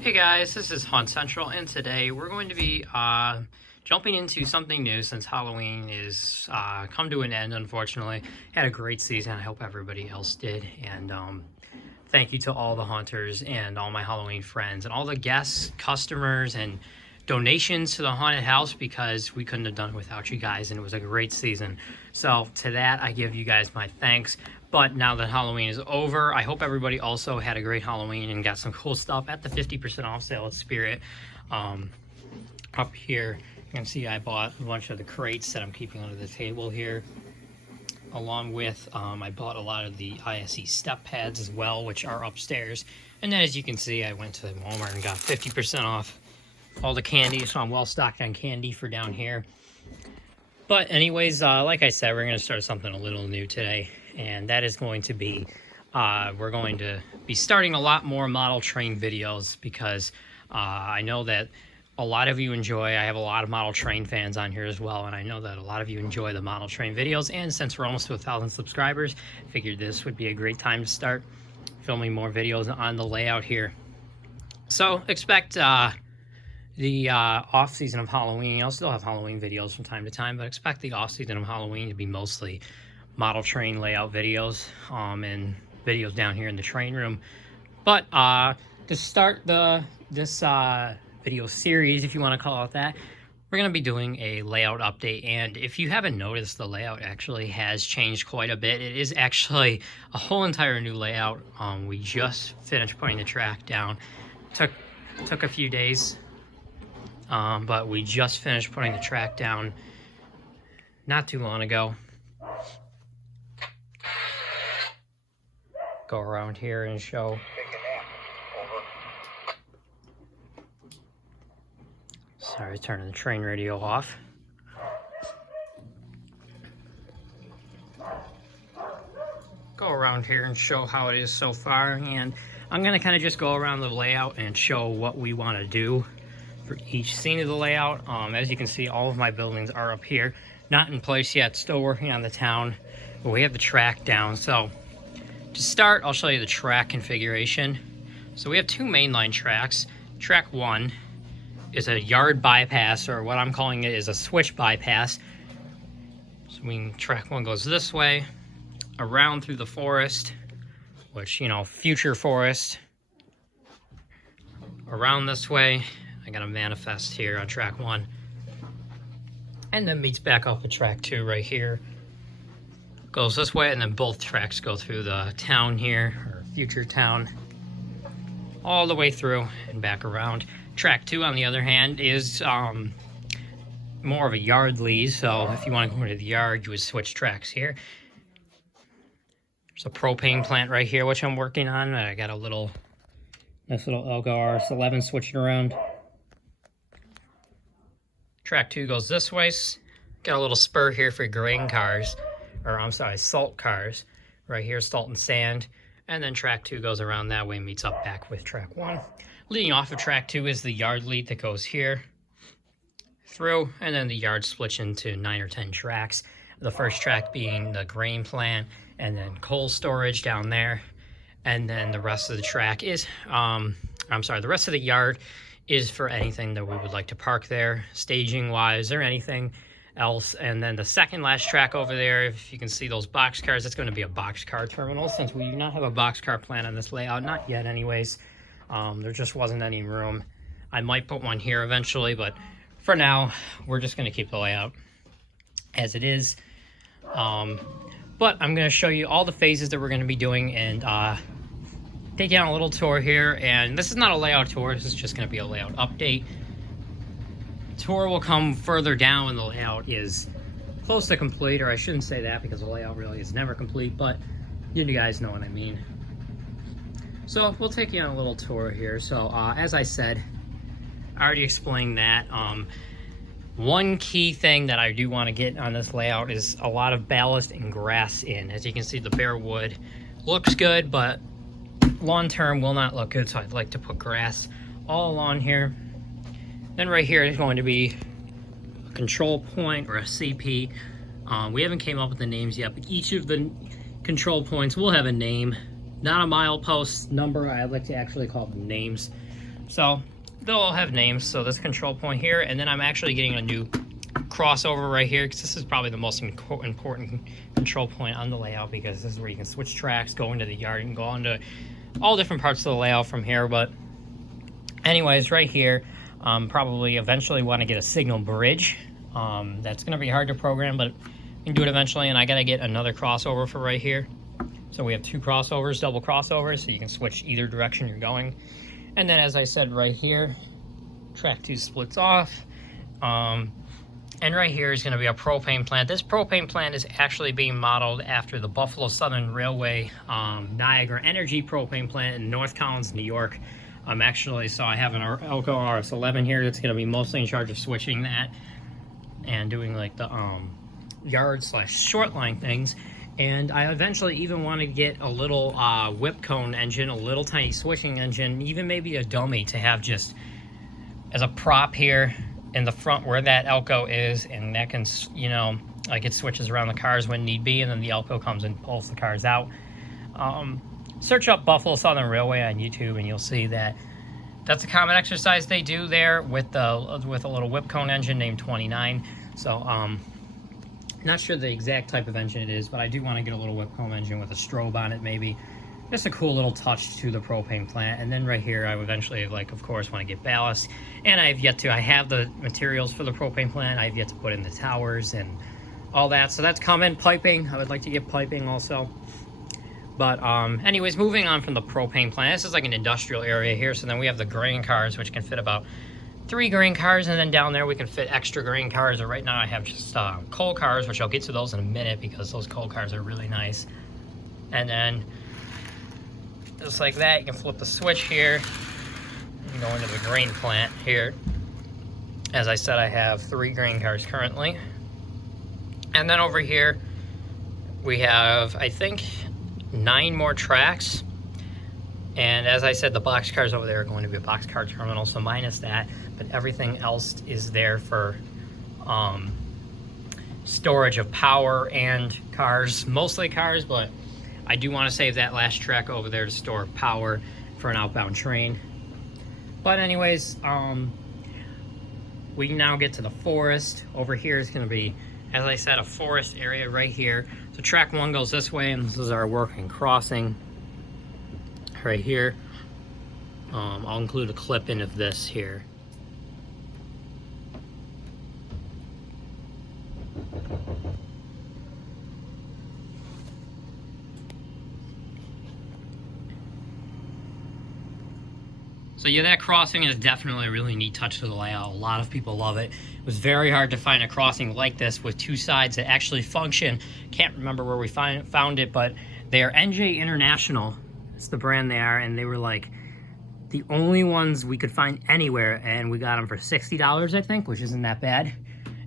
Hey guys, this is Hunt Central, and today we're going to be jumping into something new since Halloween is come to an end, unfortunately. Had a great season, I hope everybody else did, and thank you to all the hunters and all my Halloween friends and all the guests, customers, and donations to the haunted house, because we couldn't have done it without you guys, and it was a great season. So to that, I give you guys my thanks. But now that Halloween is over, I hope everybody also had a great Halloween and got some cool stuff at the 50% off sale at Spirit. Up here, you can see I bought a bunch of the crates that I'm keeping under the table here. Along with, I bought a lot of the ISE step pads as well, which are upstairs. And then as you can see, I went to Walmart and got 50% off all the candy, so I'm well stocked on candy for down here. But anyways, like I said, we're going to start something a little new today, and that is going to be, we're going to be starting a lot more model train videos, because I know that a lot of you enjoy, I have a lot of model train fans on here as well, and I know that a lot of you enjoy the model train videos, and since we're almost to 1,000 subscribers, I figured this would be a great time to start filming more videos on the layout here. So expect the off season of Halloween. I'll still have Halloween videos from time to time, but expect the off season of Halloween to be mostly model train layout videos and videos down here in the train room. But to start this video series, if you want to call it that, we're going to be doing a layout update. And if you haven't noticed, the layout actually has changed quite a bit. It is actually a whole entire new layout. We just finished putting the track down. Took a few days. But we just finished putting the track down not too long ago. Go around here and show. Sorry, turning the train radio off. Go around here and show how it is so far, and I'm going to kind of just go around the layout and show what we want to do for each scene of the layout. As you can see, all of my buildings are up here, not in place yet, still working on the town, but we have the track down. So to start, I'll show you the track configuration. So we have two mainline tracks. Track 1 is a yard bypass, or what I'm calling it is a switch bypass. So track 1 goes this way, around through the forest, which, you know, future forest, around this way. I got a manifest here on track 1, and then meets back up with track 2 right here. Goes this way, and then both tracks go through the town here, or future town, all the way through and back around. Track 2, on the other hand, is more of a yard lead, so if you want to go into the yard, you would switch tracks here. There's a propane plant right here, which I'm working on. I got a nice little Elgar RS11 switching around. Track 2 goes this way. Got a little spur here for grain cars, or I'm sorry, salt cars. Right here, salt and sand. And then track 2 goes around that way, meets up back with track 1. Leading off of track 2 is the yard lead that goes here through, and then the yard splits into 9 or 10 tracks. The first track being the grain plant, and then coal storage down there. And then the rest of the track is, the rest of the yard is for anything that we would like to park there, staging wise, or anything else. And then the second last track over there, if you can see those box cars, it's going to be a box car terminal, since we do not have a box car plan on this layout, not yet anyways. There just wasn't any room. I might put one here eventually, but for now, we're just going to keep the layout as it is. But I'm going to show you all the phases that we're going to be doing, and take you on a little tour here. And this is not a layout tour, this is just going to be a layout update. Tour will come further down when the layout is close to complete, or I shouldn't say that because the layout really is never complete, but you guys know what I mean. So we'll take you on a little tour here. So as I said, I already explained that. One key thing that I do want to get on this layout is a lot of ballast and grass in. As you can see, the bare wood looks good, but long term will not look good, so I'd like to put grass all along here. Then right here is going to be a control point, or a CP. We haven't came up with the names yet, but each of the control points will have a name. Not a milepost number, I like to actually call them names. So they'll all have names. So this control point here, and then I'm actually getting a new crossover right here, because this is probably the most important control point on the layout, because this is where you can switch tracks, go into the yard, and go into all different parts of the layout from here. But anyways, right here, probably eventually want to get a signal bridge. That's going to be hard to program, but we can do it eventually. And I got to get another crossover for right here. So we have two crossovers, double crossovers, so you can switch either direction you're going. And then, as I said, right here, track 2 splits off. And right here is going to be a propane plant. This propane plant is actually being modeled after the Buffalo Southern Railway Niagara Energy propane plant in North Collins, New York. So I have an Elko RS11 here that's going to be mostly in charge of switching that and doing like the yard/short line things. And I eventually even want to get a little whip cone engine, a little tiny switching engine, even maybe a dummy to have just as a prop here in the front where that Elko is, and that can, you know, like it switches around the cars when need be, and then the Elko comes and pulls the cars out. Search up Buffalo Southern Railway on YouTube, and you'll see that that's a common exercise they do there with a little whip cone engine named 29. So not sure the exact type of engine it is, but I do want to get a little whip cone engine with a strobe on it, maybe. Just a cool little touch to the propane plant. And then right here, I would eventually, like, of course, want to get ballast. And I have the materials for the propane plant. I've yet to put in the towers and all that. So that's coming. Piping. I would like to get piping also. But anyways, moving on from the propane plant. This is like an industrial area here. So then we have the grain cars, which can fit about 3 grain cars. And then down there, we can fit extra grain cars. Or right now, I have just coal cars, which I'll get to those in a minute because those coal cars are really nice. And then just like that, you can flip the switch here and go into the grain plant here. As I said, I have 3 grain cars currently. And then over here, we have, I think, 9 more tracks. And as I said, the box cars over there are going to be a box car terminal, so minus that. But everything else is there for storage of power and cars, mostly cars, but I do want to save that last track over there to store power for an outbound train. But anyways, we now get to the forest. Over here is going to be, as I said, a forest area right here. So track 1 goes this way, and this is our working crossing right here. I'll include a clip in of this here. So yeah, that crossing is definitely a really neat touch to the layout. A lot of people love it. It was very hard to find a crossing like this with 2 sides that actually function. Can't remember where we found it, but they are NJ International. It's the brand they are, and they were like the only ones we could find anywhere, and we got them for $60, I think, which isn't that bad.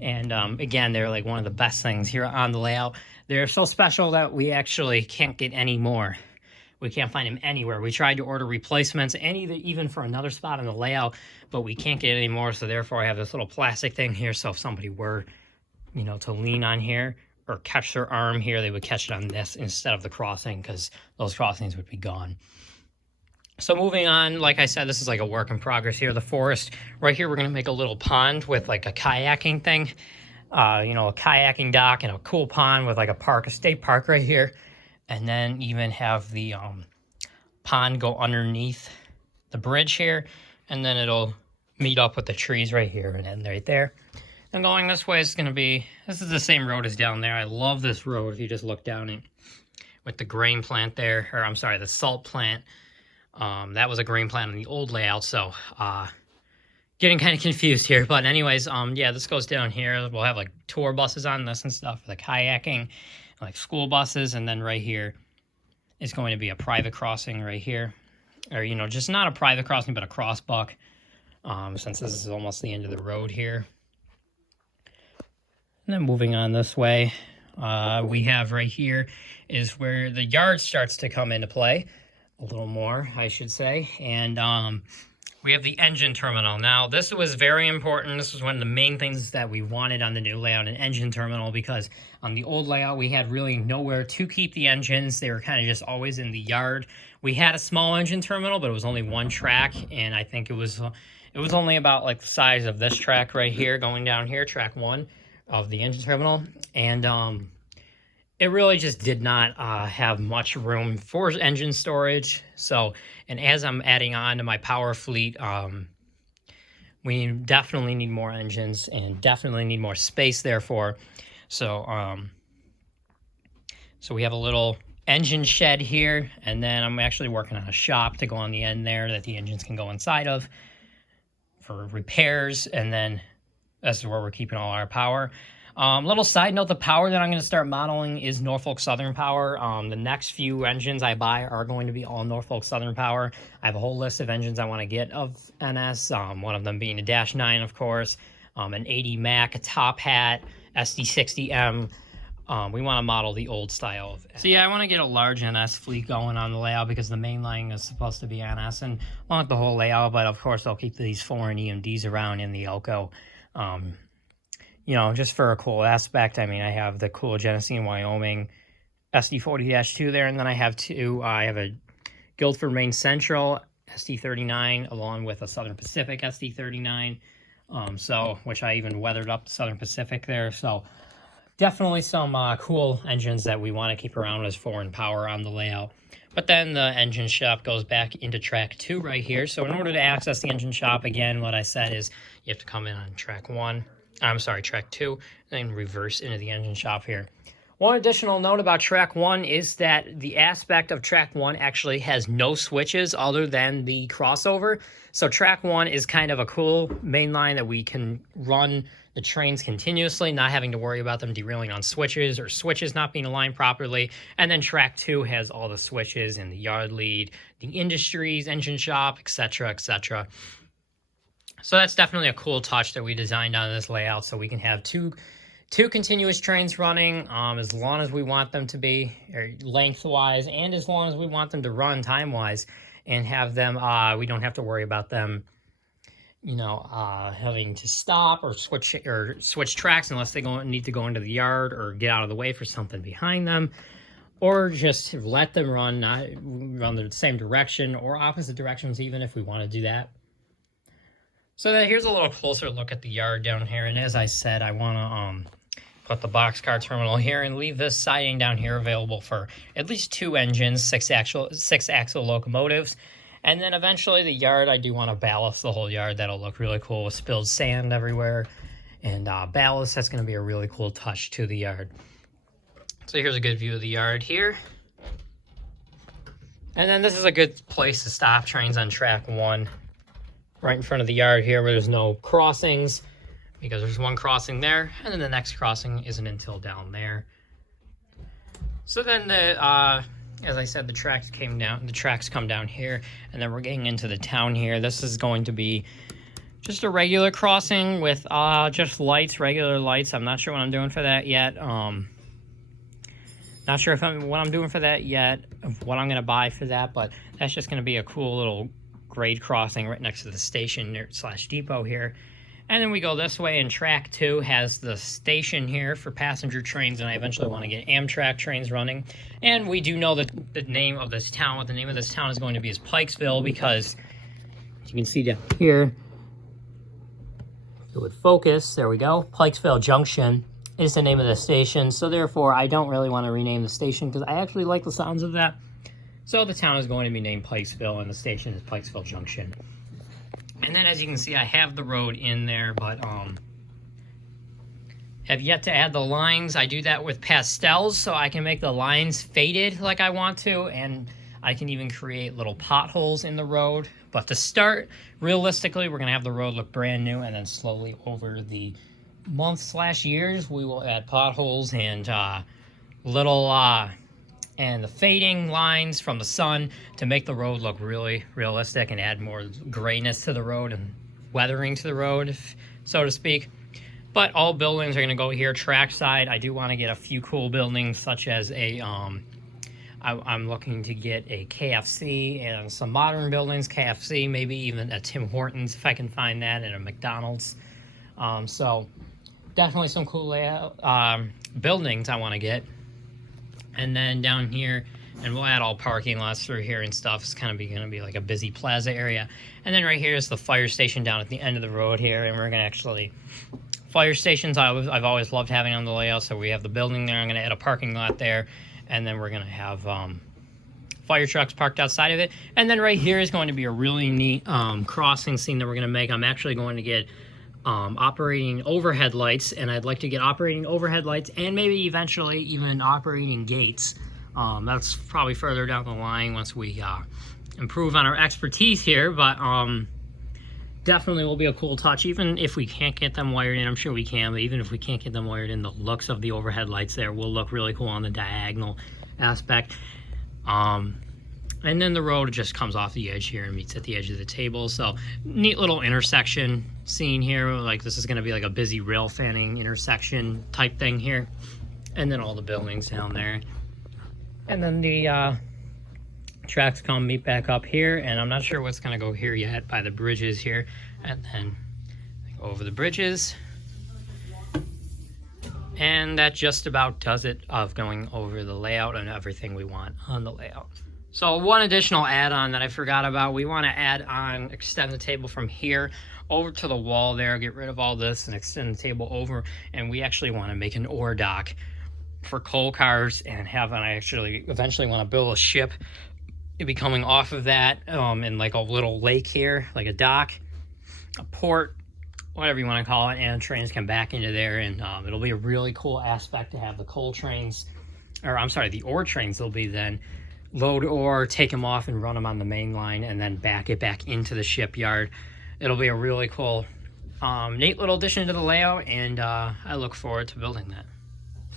And again, they're like one of the best things here on the layout. They're so special that we actually can't get any more. We can't find them anywhere. We tried to order replacements, and even for another spot on the layout, but we can't get any more. So therefore, I have this little plastic thing here. So if somebody were, you know, to lean on here or catch their arm here, they would catch it on this instead of the crossing, because those crossings would be gone. So moving on, like I said, this is like a work in progress here. The forest right here, we're going to make a little pond with like a kayaking thing, you know, a kayaking dock and a cool pond with like a state park right here. And then even have the pond go underneath the bridge here. And then it'll meet up with the trees right here and then right there. And going this way is going to be, this is the same road as down there. I love this road if you just look down it with the grain plant there. Or I'm sorry, the salt plant. That was a grain plant in the old layout. So getting kind of confused here. But anyways, yeah, this goes down here. We'll have like tour buses on this and stuff for the kayaking. Like school buses, and then right here is going to be a private crossing right here, or you know, just not a private crossing but a crossbuck, since this is almost the end of the road here. And then moving on this way, we have right here is where the yard starts to come into play a little more, I should say. And we have the engine terminal. Now, this was very important. This was one of the main things that we wanted on the new layout, an engine terminal, because on the old layout, we had really nowhere to keep the engines. They were kind of just always in the yard. we had a small engine terminal, but it was only one track, and I think it was only about like the size of this track right here going down here, track 1 of the engine terminal, and it really just did not have much room for engine storage. So, and as I'm adding on to my power fleet, we definitely need more engines and definitely need more space, therefore. So, so we have a little engine shed here, and then I'm actually working on a shop to go on the end there that the engines can go inside of for repairs, and then this is where we're keeping all our power. Little side note, the power that I'm going to start modeling is Norfolk Southern Power. The next few engines I buy are going to be all Norfolk Southern Power. I have a whole list of engines I want to get of NS, one of them being a Dash 9, of course, an 80 Mac, a Top Hat, SD60M. We want to model the old style of it. So yeah, I want to get a large NS fleet going on the layout because the main line is supposed to be NS, and I want the whole layout, but of course I'll keep these foreign EMDs around in the Elko. You know, just for a cool aspect. I mean, I have the cool Genesee and Wyoming SD40-2 there, and then I have a Guildford Maine Central SD39 along with a Southern Pacific SD39, which I even weathered up the Southern Pacific there. So definitely some cool engines that we want to keep around as foreign power on the layout. But then the engine shop goes back into track 2 right here. So in order to access the engine shop, again, what I said is you have to come in on track 2, then reverse into the engine shop here. One additional note about track 1 is that the aspect of track 1 actually has no switches other than the crossover. So track 1 is kind of a cool main line that we can run the trains continuously, not having to worry about them derailing on switches or switches not being aligned properly. And then track 2 has all the switches and the yard lead, the industries, engine shop, etc., etc. So that's definitely a cool touch that we designed on this layout, so we can have two continuous trains running as long as we want them to be, or lengthwise, and as long as we want them to run time-wise, and have them, we don't have to worry about them, you know, having to stop or switch tracks unless they need to go into the yard or get out of the way for something behind them, or just let them run, not run the same direction or opposite directions even if we want to do that. So then here's a little closer look at the yard down here, and as I said, I want to put the boxcar terminal here and leave this siding down here available for at least 2 engines, 6-axle locomotives, and then eventually the yard, I do want to ballast the whole yard. That'll look really cool with spilled sand everywhere, and ballast, that's going to be a really cool touch to the yard. So here's a good view of the yard here. And then this is a good place to stop trains on track 1. Right in front of the yard here where there's no crossings, because there's one crossing there, and then the next crossing isn't until down there. So then as I said, the tracks come down here, and then we're getting into the town here. This is going to be just a regular crossing with just lights, regular lights. I'm not sure what I'm doing for that yet. Not sure what I'm doing for that yet, what I'm going to buy for that, but that's just going to be a cool little grade crossing right next to the station / depot here. And then we go this way, and track 2 has the station here for passenger trains, and I eventually want to get Amtrak trains running. And we do know that the name of this town, what the name of this town is going to be, is Pikesville, because you can see down here, if it would focus, there we go, Pikesville Junction is the name of the station. So therefore, I don't really want to rename the station because I actually like the sounds of that. So the town is going to be named Pikesville, and the station is Pikesville Junction. And then, as you can see, I have the road in there, but have yet to add the lines. I do that with pastels, so I can make the lines faded like I want to, and I can even create little potholes in the road. But to start, realistically, we're going to have the road look brand new, and then slowly over the months / years, we will add potholes and and the fading lines from the sun to make the road look really realistic and add more grayness to the road and weathering to the road, so to speak. But all buildings are going to go here. Trackside, I do want to get a few cool buildings, such as a, I'm looking to get a KFC and some modern buildings, KFC, maybe even a Tim Hortons if I can find that, and a McDonald's. So definitely some cool layout buildings I want to get. And then down here, and we'll add all parking lots through here and stuff. It's kind of going to be like a busy plaza area. And then right here is the fire station down at the end of the road here, and we're going to actually... Fire stations I've always loved having on the layout, so we have the building there. I'm going to add a parking lot there, and then we're going to have fire trucks parked outside of it. And then right here is going to be a really neat crossing scene that we're going to make. I'm actually going to get operating overhead lights, and I'd like to get operating overhead lights and maybe eventually even operating gates. That's probably further down the line once we improve on our expertise here, but definitely will be a cool touch. Even if we can't get them wired in, I'm sure we can, but even if we can't get them wired in, the looks of the overhead lights there will look really cool on the diagonal aspect. And then the road just comes off the edge here and meets at the edge of the table. So neat little intersection scene here. Like this is going to be like a busy rail fanning intersection type thing here. And then all the buildings down there. And then the tracks come meet back up here, and I'm not sure what's going to go here yet by the bridges here, and then over the bridges, and that just about does it of going over the layout and everything we want on the layout. So one additional add-on that I forgot about, we want to add on, extend the table from here over to the wall there, get rid of all this and extend the table over, and we actually want to make an ore dock for coal cars and I actually eventually want to build a ship. It'll be coming off of that in like a little lake here, like a dock, a port, whatever you want to call it, and trains come back into there, and it'll be a really cool aspect to have the coal trains, or I'm sorry, the ore trains. They'll be then load ore, take them off and run them on the main line, and then back it back into the shipyard. It'll be a really cool, neat little addition to the layout, and I look forward to building that.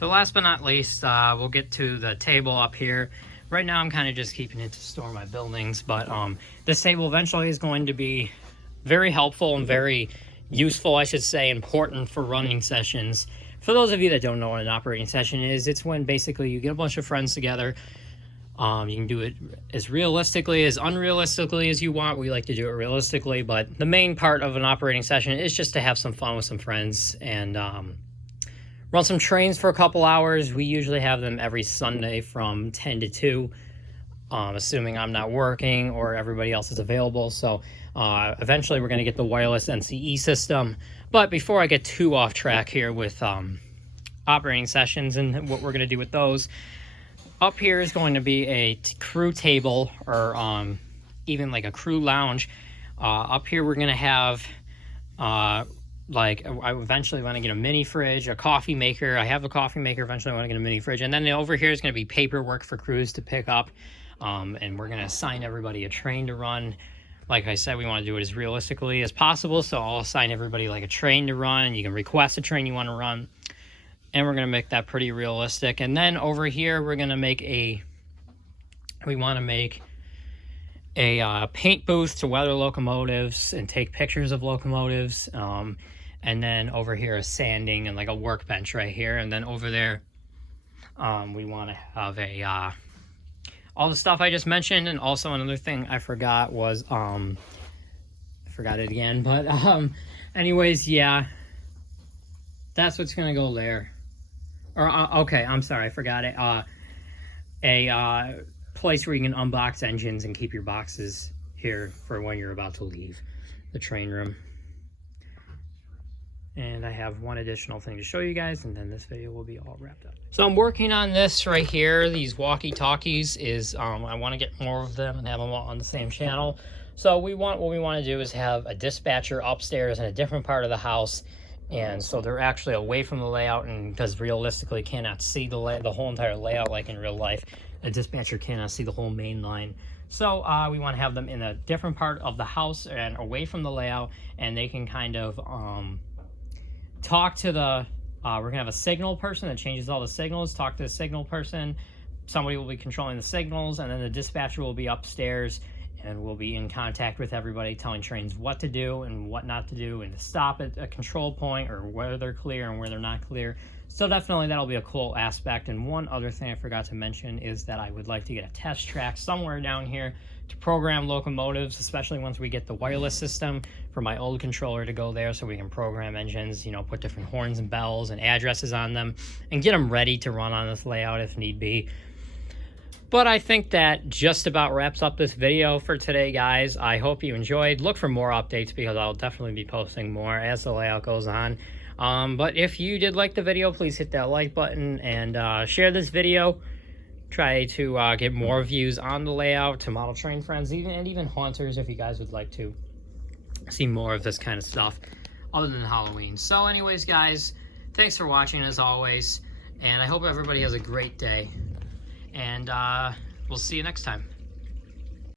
So last but not least, we'll get to the table up here. Right now I'm kind of just keeping it to store my buildings, but this table eventually is going to be very helpful and very useful, I should say, important for running sessions. For those of you that don't know what an operating session is, it's when basically you get a bunch of friends together. You can do it as realistically, as unrealistically as you want. We like to do it realistically, but the main part of an operating session is just to have some fun with some friends and run some trains for a couple hours. We usually have them every Sunday from 10 to 2, assuming I'm not working or everybody else is available. So eventually we're going to get the wireless NCE system. But before I get too off track here with operating sessions and what we're going to do with those, up here is going to be a crew table or even like a crew lounge. Up here we're going to have... like I eventually want to get a mini fridge, a coffee maker. I have a coffee maker. Eventually I want to get a mini fridge. And then over here is going to be paperwork for crews to pick up. And we're going to assign everybody a train to run. Like I said, we want to do it as realistically as possible. So I'll assign everybody like a train to run. You can request a train you want to run. And we're going to make that pretty realistic. And then over here, we're going to make we want to make a paint booth to weather locomotives and take pictures of locomotives. And then over here is sanding and like a workbench right here. And then over there, we want to have all the stuff I just mentioned. And also another thing I forgot was, I forgot it again, but anyways, yeah, that's what's going to go there. Or, okay, I'm sorry, I forgot it. A place where you can unbox engines and keep your boxes here for when you're about to leave the train room. And I have one additional thing to show you guys, and then this video will be all wrapped up. So I'm working on this right here. These walkie-talkies is, I want to get more of them and have them all on the same channel. So what we want to do is have a dispatcher upstairs in a different part of the house. And so they're actually away from the layout, and because realistically cannot see the whole entire layout like in real life. A dispatcher cannot see the whole main line. So we want to have them in a different part of the house and away from the layout, and they can kind of talk to the, we're going to have a signal person that changes all the signals, talk to the signal person. Somebody will be controlling the signals, and then the dispatcher will be upstairs and we'll be in contact with everybody, telling trains what to do and what not to do, and to stop at a control point or where they're clear and where they're not clear. So definitely that'll be a cool aspect. And one other thing I forgot to mention is that I would like to get a test track somewhere down here to program locomotives, especially once we get the wireless system for my old controller to go there, so we can program engines, you know, put different horns and bells and addresses on them and get them ready to run on this layout if need be. But I think that just about wraps up this video for today, guys. I hope you enjoyed. Look for more updates because I'll definitely be posting more as the layout goes on. But if you did like the video, please hit that like button and share this video. Try to get more views on the layout to model train friends, even haunters, if you guys would like to see more of this kind of stuff other than Halloween. So anyways, guys, thanks for watching as always, and I hope everybody has a great day, and we'll see you next time.